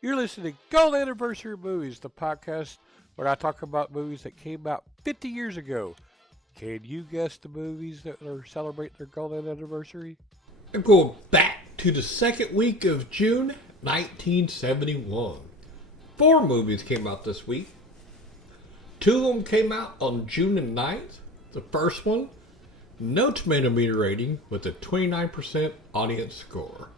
You're listening to Gold Anniversary Movies, the podcast where I talk about movies that came out 50 years ago. Can you guess the movies that are celebrating their golden anniversary? I'm going back to the second week of June 1971. 4 movies came out this week. 2 of them came out on June the 9th. The first one, no tomato meter rating with a 29% audience score.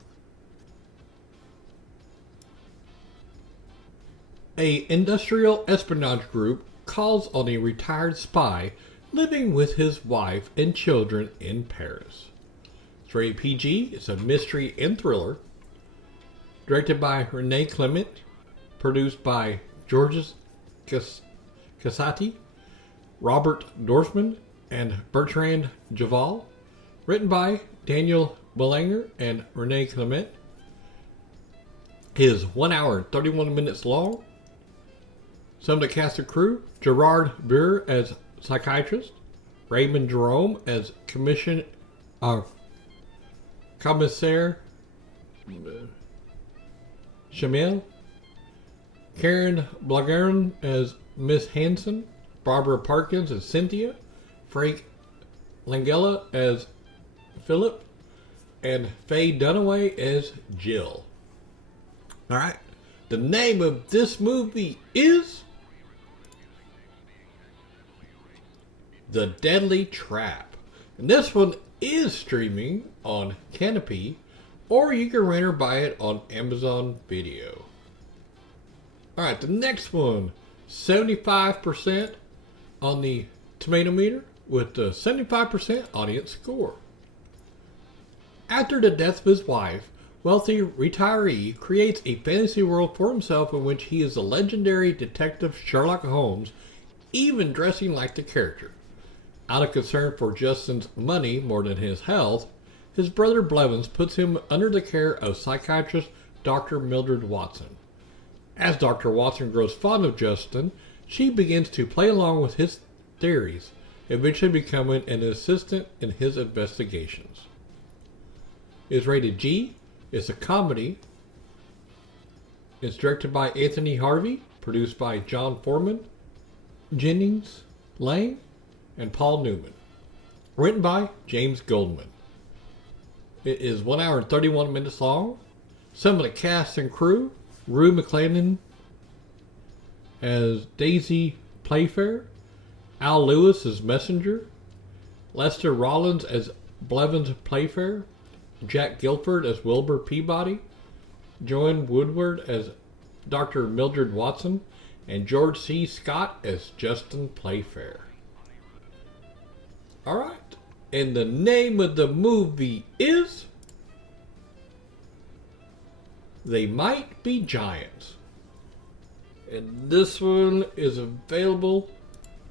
A industrial espionage group calls on a retired spy living with his wife and children in Paris. It's rated PG. It's a mystery and thriller. Directed by Rene Clement. Produced by Georges Cassati, Robert Dorfman, and Bertrand Javal. Written by Daniel Belanger and Rene Clement. It is 1 hour and 31 minutes long. Some of the cast and crew: Gerard Burr as psychiatrist, Raymond Jerome as commissaire Chamel, Karen Blagarin as Miss Hanson, Barbara Parkins as Cynthia, Frank Langella as Philip, and Faye Dunaway as Jill. Alright, the name of this movie is The Deadly Trap. And this one is streaming on Canopy, or you can rent or buy it on Amazon Video. Alright, the next one, 75% on the tomato meter with the 75% audience score. After the death of his wife, wealthy retiree creates a fantasy world for himself in which he is the legendary detective Sherlock Holmes, even dressing like the character. Out of concern for Justin's money more than his health, his brother Blevins puts him under the care of psychiatrist Dr. Mildred Watson. As Dr. Watson grows fond of Justin, she begins to play along with his theories, eventually becoming an assistant in his investigations. It is rated G. It's a comedy. It's directed by Anthony Harvey, produced by John Foreman, Jennings Lane, and Paul Newman. Written by James Goldman. It is 1 hour and 31 minutes long. Some of the cast and crew: Rue McClellan as Daisy Playfair, Al Lewis as Messenger, Lester Rollins as Blevins Playfair, Jack Guilford as Wilbur Peabody, Joan Woodward as Dr. Mildred Watson, and George C. Scott as Justin Playfair. Alright, and the name of the movie is They Might Be Giants. And this one is available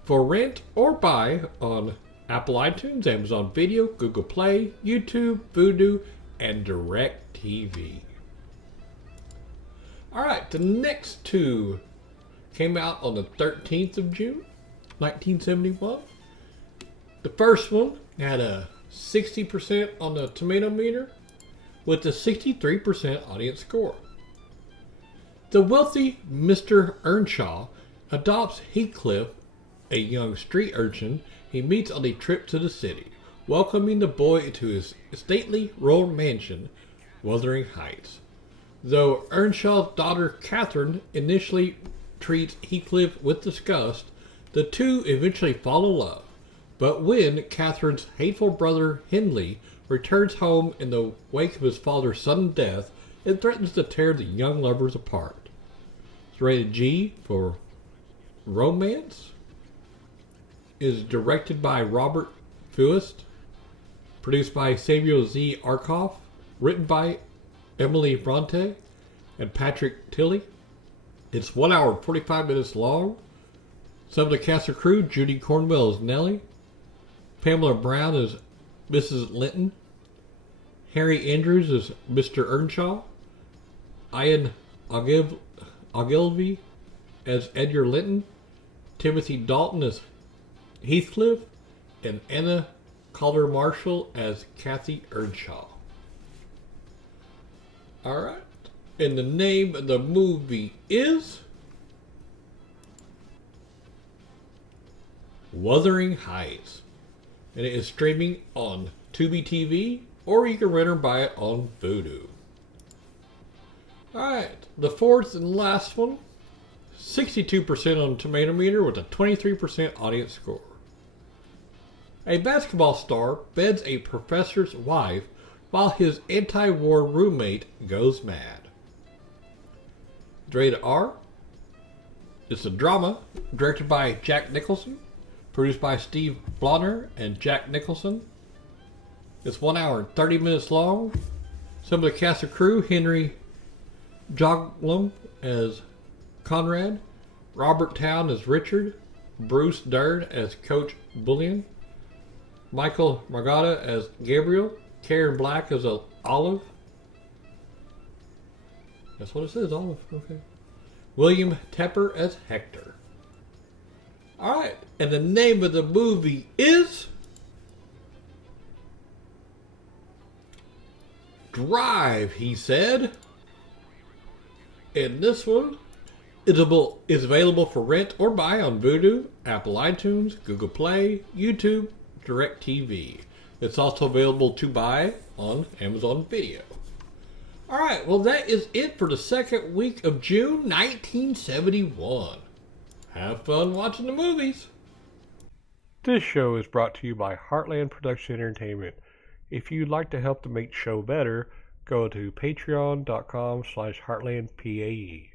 for rent or buy on Apple iTunes, Amazon Video, Google Play, YouTube, Vudu, and DirecTV. Alright, the next 2 came out on the 13th of June, 1971. The first one had a 60% on the tomato meter with a 63% audience score. The wealthy Mr. Earnshaw adopts Heathcliff, a young street urchin he meets on a trip to the city, welcoming the boy into his stately rural mansion, Wuthering Heights. Though Earnshaw's daughter Catherine initially treats Heathcliff with disgust, the two eventually fall in love. But when Catherine's hateful brother Hindley returns home in the wake of his father's sudden death, it threatens to tear the young lovers apart. It's rated G for romance. It is directed by Robert Fuest, produced by Samuel Z. Arkoff, written by Emily Bronte and Patrick Tilley. It's 1 hour and 45 minutes long. Some of the cast and crew: Judy Cornwell as Nellie, Pamela Brown as Mrs. Linton, Harry Andrews as Mr. Earnshaw, Ian Ogilvy as Edgar Linton, Timothy Dalton as Heathcliff, and Anna Calder Marshall as Kathy Earnshaw. Alright. And the name of the movie is Wuthering Heights. And it is streaming on Tubi TV, or you can rent or buy it on Vudu. Alright, the fourth and last one. 62% on Tomato Meter with a 23% audience score. A basketball star beds a professor's wife while his anti-war roommate goes mad. It's rated R. It's a drama directed by Jack Nicholson, produced by Steve Blonner and Jack Nicholson. It's 1 hour and 30 minutes long. Some of the cast and crew: Henry Joglum as Conrad, Robert Town as Richard, Bruce Dern as Coach Bullion, Michael Margada as Gabriel, Karen Black as Olive. That's what it says, Olive. Okay. William Tepper as Hector. Alright, and the name of the movie is Drive, he said. And this one is available for rent or buy on Vudu, Apple iTunes, Google Play, YouTube, DirecTV. It's also available to buy on Amazon Video. Alright, well that is it for the second week of June 1971. Have fun watching the movies. This show is brought to you by Heartland Production Entertainment. If you'd like to help to make the show better, go to patreon.com/heartlandpae.